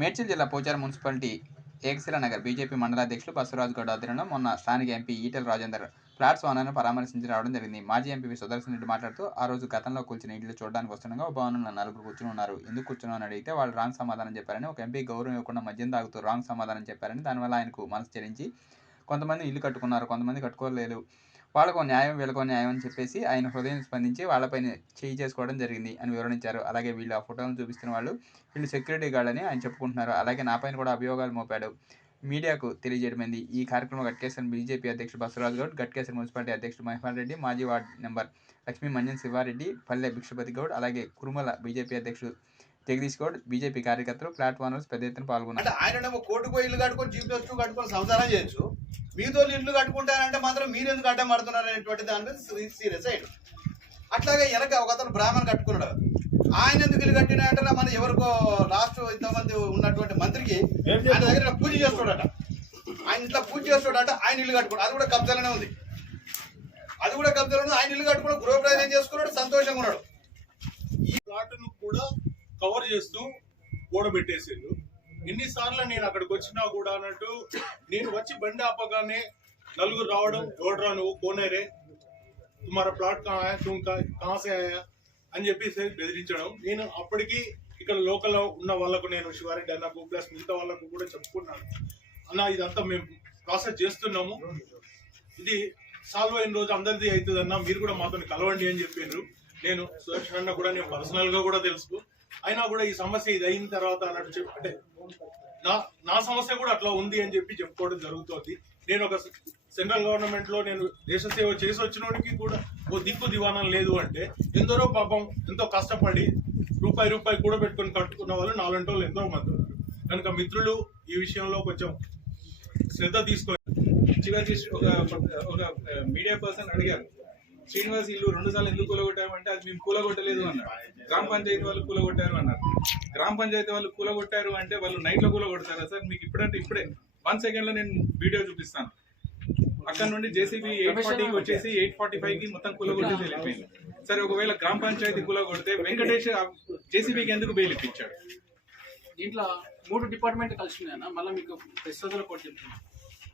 మేడ్చల్ జిల్లా Pocharam municipality Ekashila Nagar BJP మండలాధ్యక్షులు బసవరాజు గౌడ్ ఆధ్వర్యంలో మొన్న స్థానిక ఎంపీ ఈటల్ రాజేందర్ ఫ్లాట్స్ స్వానాన్ని పరామర్శించి రావడం జరిగింది. మాజీ ఎంపీ సుదర్శన్ రెడ్డి మాట్లాడుతూ ఆ రోజు గతంలో కూర్చుని ఇల్లు చూడడానికి వస్తుండగా ఒక భవనంలో నలుగురు కూర్చుని ఉన్నారు. ఎందుకు కూర్చున్నామని అడిగితే వాళ్ళు రాంగ్ సమాధానం చెప్పారని ఒక ఎంపీ గౌరవం ఇవ్వకుండా మద్యం తాగుతూ రాంగ్ సమాధానం చెప్పారని దానివల్ల ఆయనకు మనసు చెల్లించి కొంతమంది ఇల్లు కట్టుకున్నారు కొంతమంది కట్టుకోలేదు. వాళ్ళకు న్యాయం వీళ్ళకో న్యాయం అని చెప్పేసి ఆయన హృదయం స్పందించి వాళ్ళపైన చేయి చేసుకోవడం జరిగింది అని వివరించారు అలాగే వీళ్ళు ఆ ఫోటోలను చూపిస్తున్న వాళ్ళు వీళ్ళు సెక్యూరిటీ గార్డ్ అని ఆయన చెప్పుకుంటున్నారు. అలాగే నాపైన కూడా అభియోగాలు మోపాడు. మీడియాకు తెలియజేయడమైంది. ఈ కార్యక్రమం గట్కేశ్వరం బీజేపీ అధ్యక్షుడు బసవరాజు గౌడ్ గట్కేశ్వరం మున్సిపాలిటీ అధ్యక్షుడు మహిపాల్ రెడ్డి మాజీ వార్డు నెంబర్ లక్ష్మీ మంజన్ శివారెడ్డి పల్లె భిక్షపతి గౌడ్ అలాగే కురుమల బీజేపీ అధ్యక్షుడు జగదీష్ గౌడ్ బీజేపీ కార్యకర్తలు ప్లాట్ఫామ్స్ పెద్ద ఎత్తున పాల్గొన్నారు. ఆయన ఆయనేమో ఇల్లు కట్టుకొని జీప్ కట్టుకొని సంసారం చేయొచ్చు. మీతో ఇల్లు కట్టుకుంటారంటే మాత్రం మీరు ఎందుకు అడ్డం పడుతున్నారు అనేటువంటి దాని మీద సీరియస్ అయ్యాడు. అట్లాగే వెనక ఒక అతను బ్రాహ్మణ్ కట్టుకున్నాడు. ఆయన ఎందుకు ఇల్లు కట్టినా అంటే మన ఎవరికో లాస్ట్ ఇంతమంది ఉన్నటువంటి మంత్రికి ఆయన దగ్గర పూజ చేస్తాడట ఆయన ఇంట్లో పూజ చేస్తాడట ఆయన ఇల్లు కట్టుకోడు అది కూడా కబ్జాలోనే ఉంది. అది కూడా కబ్జాలో ఉంది. ఆయన ఇల్లు కట్టుకుని గృహప్రవేశం చేసుకున్నాడు సంతోషంగా ఉన్నాడు. ప్లాట్ను కూడా కవర్ చేస్తూ ఓడబెట్టేసిండు ఎన్నిసార్లు నేను అక్కడికి వచ్చినా కూడా అన్నట్టు నేను వచ్చి బండి ఆపగానే నలుగురు రావడం ఎవడరా నువ్వు? కోనేరే తుమారా ప్లాట్ కాయా హై తుమ్ ఆయా? అని చెప్పేసి బెదిరించడం. నేను అప్పటికి ఇక్కడ లోకల్ ఉన్న వాళ్ళకు నేను శివారెడ్డి అన్నకు ప్లస్ మిగతా వాళ్ళకు కూడా చెప్పుకున్నాను. అన్న ఇదంతా మేము ప్రాసెస్ చేస్తున్నాము. ఇది సాల్వ్ అయిన రోజు అందరిది అవుతుంది అన్న మీరు కూడా మాతో కలవండి అని చెప్పిండ్రు నేను సుదర్శన్ అన్న కూడా నేను పర్సనల్గా కూడా తెలుసు. అయినా కూడా ఈ సమస్య ఇది అయిన తర్వాత అన్నట్టు చెప్పి అంటే నా నా సమస్య కూడా అట్లా ఉంది అని చెప్పి చెప్పుకోవడం జరుగుతుంది. నేను ఒక సెంట్రల్ గవర్నమెంట్లో నేను దేశ సేవ చేసి వచ్చినోడికి కూడా ఓ దిక్కు దివానం లేదు అంటే ఎందరో పాపం ఎంతో కష్టపడి రూపాయి రూపాయి కూడా పెట్టుకొని కట్టుకున్న వాళ్ళు నాలుగు వాళ్ళు ఎంతో మంది ఉన్నారు. కనుక మిత్రులు ఈ విషయంలో కొంచెం శ్రద్ధ తీసుకొని చివరికి ఒక ఒక మీడియా పర్సన్ అడిగారు. శ్రీనివాస్ ఇల్లు రెండు సార్లు ఎందుకు కూలగొట్టామంటే అది మేము కూలగొట్టలేదు అన్నారు. గ్రామ పంచాయతీ వాళ్ళు కూలగొట్టారు అన్నారు. గ్రామ పంచాయతీ వాళ్ళు కూలగొట్టారు అంటే వాళ్ళు నైట్లో కూలగొడతారా సార్? మీకు ఇప్పుడంటే ఇప్పుడే. వన్ సెకండ్లో నేను వీడియో చూపిస్తాను. అక్కడ నుండి జేసీబీ ఎయిట్ ఫార్టీకి వచ్చేసి ఎయిట్ ఫార్టీ ఫైవ్కి మొత్తం కూలగొట్టేసి వెళ్ళిపోయింది. సరే ఒకవేళ గ్రామ పంచాయతీ కూలగొడితే వెంకటేష్ జేసీబీకి ఎందుకు బెయిల్ ఇప్పించాడు? దీంట్లో మూడు డిపార్ట్మెంట్ కలిసి ఉన్నాయన్న మళ్ళీ మీకు ప్రస్తుతాలు కూడా చెప్తున్నాను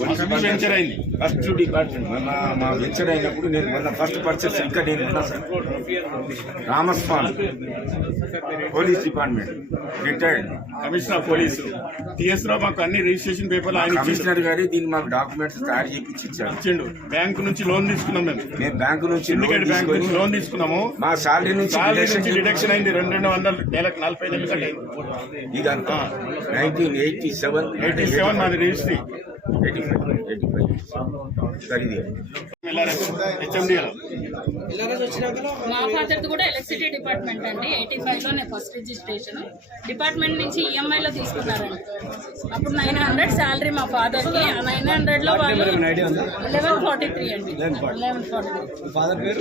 వెంచర్ అయింది. ఫస్ట్ డిపార్ట్మెంట్ మొన్న మా వెంచర్ అయినప్పుడు నేను మొన్న ఫస్ట్ పర్చేస్ ఇక్కడ నేను Ramaswamy police department. Retired commissioner police. TS Rao మాకు అన్ని రిజిస్ట్రేషన్ పేపర్లు ఆయన. కమిషనర్ గారి దీన్ని మాకు డాక్యుమెంట్స్ తయారు చేయించి ఇచ్చారు. ఇచ్చిండు. బ్యాంకు నుంచి లోన్ తీసుకున్నాం మేము. మేము బ్యాంకు నుంచి బ్యాంక్ నుంచి లోన్ తీసుకున్నాము. మా శాలరీ నుంచి సాలరీ deduction నుంచి డిడక్షన్ అయింది. రెండు రెండు వందలు. నెలకు నలభై నెలలు ఇదంతా nineteen eighty seven eighty seven మాది registry. Eighty five eighty five మా ఫాదర్ది కూడా ఎలక్ట్రిసిటీ డిపార్ట్మెంట్ అండి ఎయిటీ ఫైవ్లో నేను ఫస్ట్ రిజిస్ట్రేషన్. డిపార్ట్మెంట్ నుంచి E ఈఎంఐ లో తీసుకున్నారండి. అప్పుడు నైన్ హండ్రెడ్ శాలరీ మా ఫాదర్కి నైన్ హండ్రెడ్లో వాళ్ళు లెవెన్ ఫార్టీ త్రీ అండి. Eleven forty three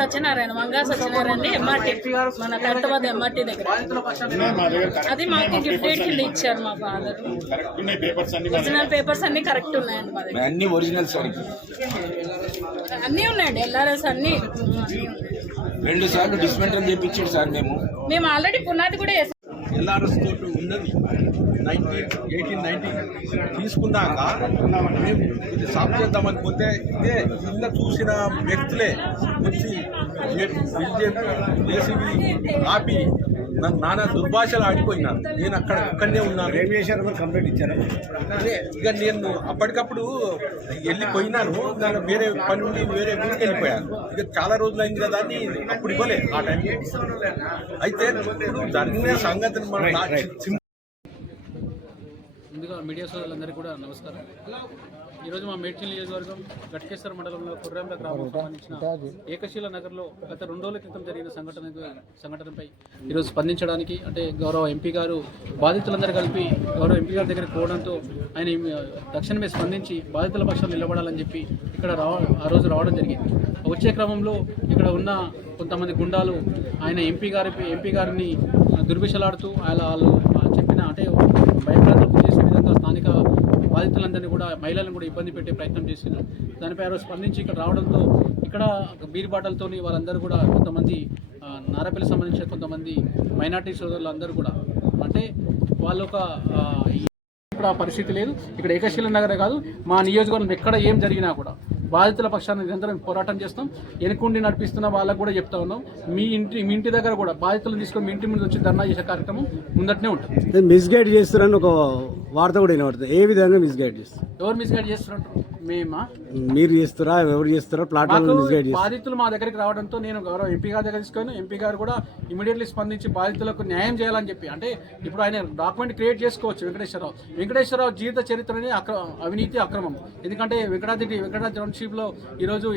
Satyanarayana Manga Satyanarayana అండి ఎంఆర్టీ మన కరెక్టాబాద్ ఎంఆర్టీ దగ్గర. అది మాకు గిఫ్ట్ కింద ఇచ్చారు మా ఫాదర్. ఒరిజినల్ పేపర్స్ అన్ని కరెక్ట్ ఉన్నాయండి మా దగ్గర. అన్ని ఒరిజినల్ అన్నీ ఉన్నాయండి ఎల్ఆర్ఎస్ అన్ని. అన్నీ ఉన్నాయి రెండు సార్లు డిస్మెంటల్ చేయించాడు సార్ మేము. మేము ఆల్రెడీ పునాది కూడా వేసాం. ఎల్ఆర్ఎస్ తోటి ఉన్నది. Nineteen eighteen nineteen. తీసుకున్నాక మేము ఇది సాఫ్ చేద్దామని పోతే ఇదే ఇల్లు చూసిన వ్యక్తులే వచ్చి జేసీబీ ఆపి నన్ను నానా దుర్భాషలు ఆడిపోయినాను నేను అక్కడ ఒక్కనే ఉన్నాను. కంప్లైంట్ ఇచ్చాను అదే ఇక నేను అప్పటికప్పుడు వెళ్ళిపోయినాను. దాని వేరే పని ఉండి వేరే ఊరికి వెళ్ళిపోయాను. ఇక చాలా రోజులు అయింది కదా అని అప్పుడు ఇవ్వలే ఆ టైం అయితే ఇప్పుడు జరిగిన సంగతిని మనం నా- ముందుగా మీడియా సోదరులందరికీ కూడా నమస్కారం. ఈరోజు మా మేడ్చల్ నియోజకవర్గం గట్కేశ్వర మండలంలో కుర్రాంల గ్రామం సంబంధించిన ఏకశీల నగర్లో గత రెండు రోజుల క్రితం జరిగిన సంఘటన సంఘటనపై ఈరోజు స్పందించడానికి అంటే గౌరవ ఎంపీ గారు బాధితులందరూ కలిపి గౌరవ ఎంపీ గారి దగ్గరికి పోవడంతో ఆయన తక్షణమే స్పందించి బాధితుల పక్షాలు నిలబడాలని చెప్పి ఇక్కడ రావ ఆ రోజు రావడం జరిగింది. వచ్చే క్రమంలో ఇక్కడ ఉన్న కొంతమంది గుండాలు ఆయన ఎంపీ గారి ఎంపీ గారిని దుర్భిషలాడుతూ ఆయన వాళ్ళు చెప్పిన అంటే భయప్రాంతం స్థానిక బాధితులందరినీ కూడా మహిళలను కూడా ఇబ్బంది పెట్టే ప్రయత్నం చేసింది దానిపై ఆ స్పందించి ఇక్కడ రావడంతో ఇక్కడ బీర్ బాటలతో వాళ్ళందరూ కూడా కొంతమంది ఆ, నారపల్లి సంబంధించిన కొంతమంది మైనార్టీ సోదరులు అందరూ కూడా. అంటే వాళ్ళు ఒక ఇప్పుడు ఆ పరిస్థితి లేదు. ఇక్కడ ఏకశీల నగరే కాదు మా నియోజకవర్గం ఎక్కడ ఏం జరిగినా కూడా బాధితుల పక్షాన్ని నిరంతరం పోరాటం చేస్తాం. వెనుకుండి నడిపిస్తున్న వాళ్ళకు కూడా చెప్తా ఉన్నాం. మీ ఇంటి మీ ఇంటి దగ్గర కూడా బాధితులను తీసుకొని మీ ఇంటి ముందు వచ్చి ధర్నా చేసే కార్యక్రమం ముందటనే ఉంటుంది. మిస్గైడ్ చేస్తారని ఒక వార్త కూడా వినబడుతుంది. ఏ విధంగా మిస్గైడ్ చేస్తారు? ఎవరు మిస్గైడ్ చేస్తున్నారు మేమా? మీరు చేస్తారా? ఎవరు చేస్తారా? ప్లాట్ఫామ్ మాకు మిస్గైడ్ చేస్తారు. బాధితులు మా దగ్గరికి రావడంతో నేను గౌరవ ఎంపీ గారి దగ్గర తీసుకొని ఎంపీ గారు కూడా ఇమీడియట్లీ స్పందించి బాధితులకు న్యాయం చేయాలని చెప్పి అంటే ఇప్పుడు ఆయన డాక్యుమెంట్ క్రియేట్ చేసుకోవచ్చు వెంకటేశ్వరరావు. వెంకటేశ్వరరావు జీవిత చరిత్రని అక్ర అవినీతి అక్రమం. ఎందుకంటే వెంకటాద్రి వెంకటాద్రి టౌన్షిప్లో ఈరోజు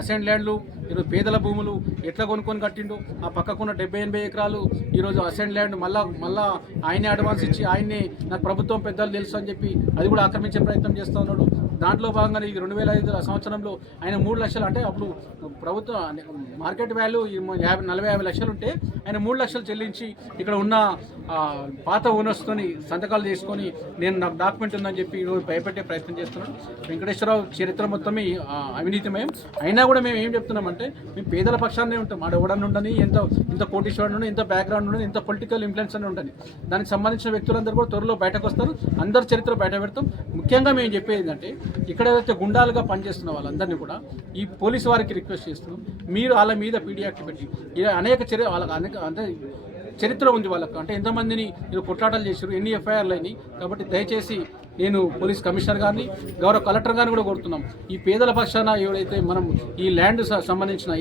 అసెంట్ ల్యాండ్లు ఈరోజు పేదల భూములు ఎట్లా కొనుక్కొని కట్టిండు? ఆ పక్కకున్న డెబ్బై ఎనభై ఎకరాలు ఈరోజు అసెంట్ ల్యాండ్ మళ్ళా మళ్ళా ఆయనే అడ్వాన్స్ ఇచ్చి ఆయన్ని నాకు ప్రభుత్వం పెద్దలు తెలుసు అని చెప్పి అది కూడా ఆక్రమించే ప్రయత్నం చేస్తూ ఉన్నాడు. దాంట్లో భాగంగానే ఈ రెండు వేల ఐదు సంవత్సరంలో ఆయన మూడు లక్షలు అంటే అప్పుడు ప్రభుత్వ మార్కెట్ వాల్యూ ఈ యాభై నలభై యాభై లక్షలు ఉంటే ఆయన మూడు లక్షలు చెల్లించి ఇక్కడ ఉన్న పాత ఓనర్స్తోని సంతకాలు చేసుకొని నేను నాకు డాక్యుమెంట్ ఉందని చెప్పి ఈరోజు భయపెట్టే ప్రయత్నం చేస్తున్నాడు. వెంకటేశ్వరరావు చరిత్ర మొత్తమే అవినీతిమయం అయినా కూడా మేము ఏం చెప్తున్నామంటే మేము పేదల పక్షాన్నే ఉంటాం. ఆడ ఎవడన్నా ఉండని ఎంత ఇంత కోటీశ్వరుడు ఉండని ఎంత బ్యాక్గ్రౌండ్ ఉండని ఎంత పొలిటికల్ ఇన్ఫ్లుయెన్స్ అని ఉండని. దానికి సంబంధించిన వ్యక్తులందరూ కూడా త్వరలో బయటకు వస్తారు. అందరి చరిత్ర బయట పెడతాం. ముఖ్యంగా మేము చెప్పేది ఏంటంటే ఇక్కడ ఏదైతే గుండాలుగా పనిచేస్తున్న వాళ్ళందరినీ కూడా ఈ పోలీసు వారికి రిక్వెస్ట్ చేస్తున్నాం. మీరు వాళ్ళ మీద పీడీ యాక్ట్ పెట్టి ఇలా అనేక చర్య వాళ్ళకి అనేక అంటే చరిత్ర ఉంది వాళ్ళకు. అంటే ఎంతమందిని మీరు కొట్లాటలు చేశారు ఎన్ని ఎఫ్ఐఆర్లు అయినాయి. కాబట్టి దయచేసి నేను పోలీస్ కమిషనర్ గారిని గౌరవ కలెక్టర్ గారిని కూడా కోరుతున్నాం. ఈ పేదల పక్షాన ఎవరైతే మనం ఈ ల్యాండ్ స- సంబంధించిన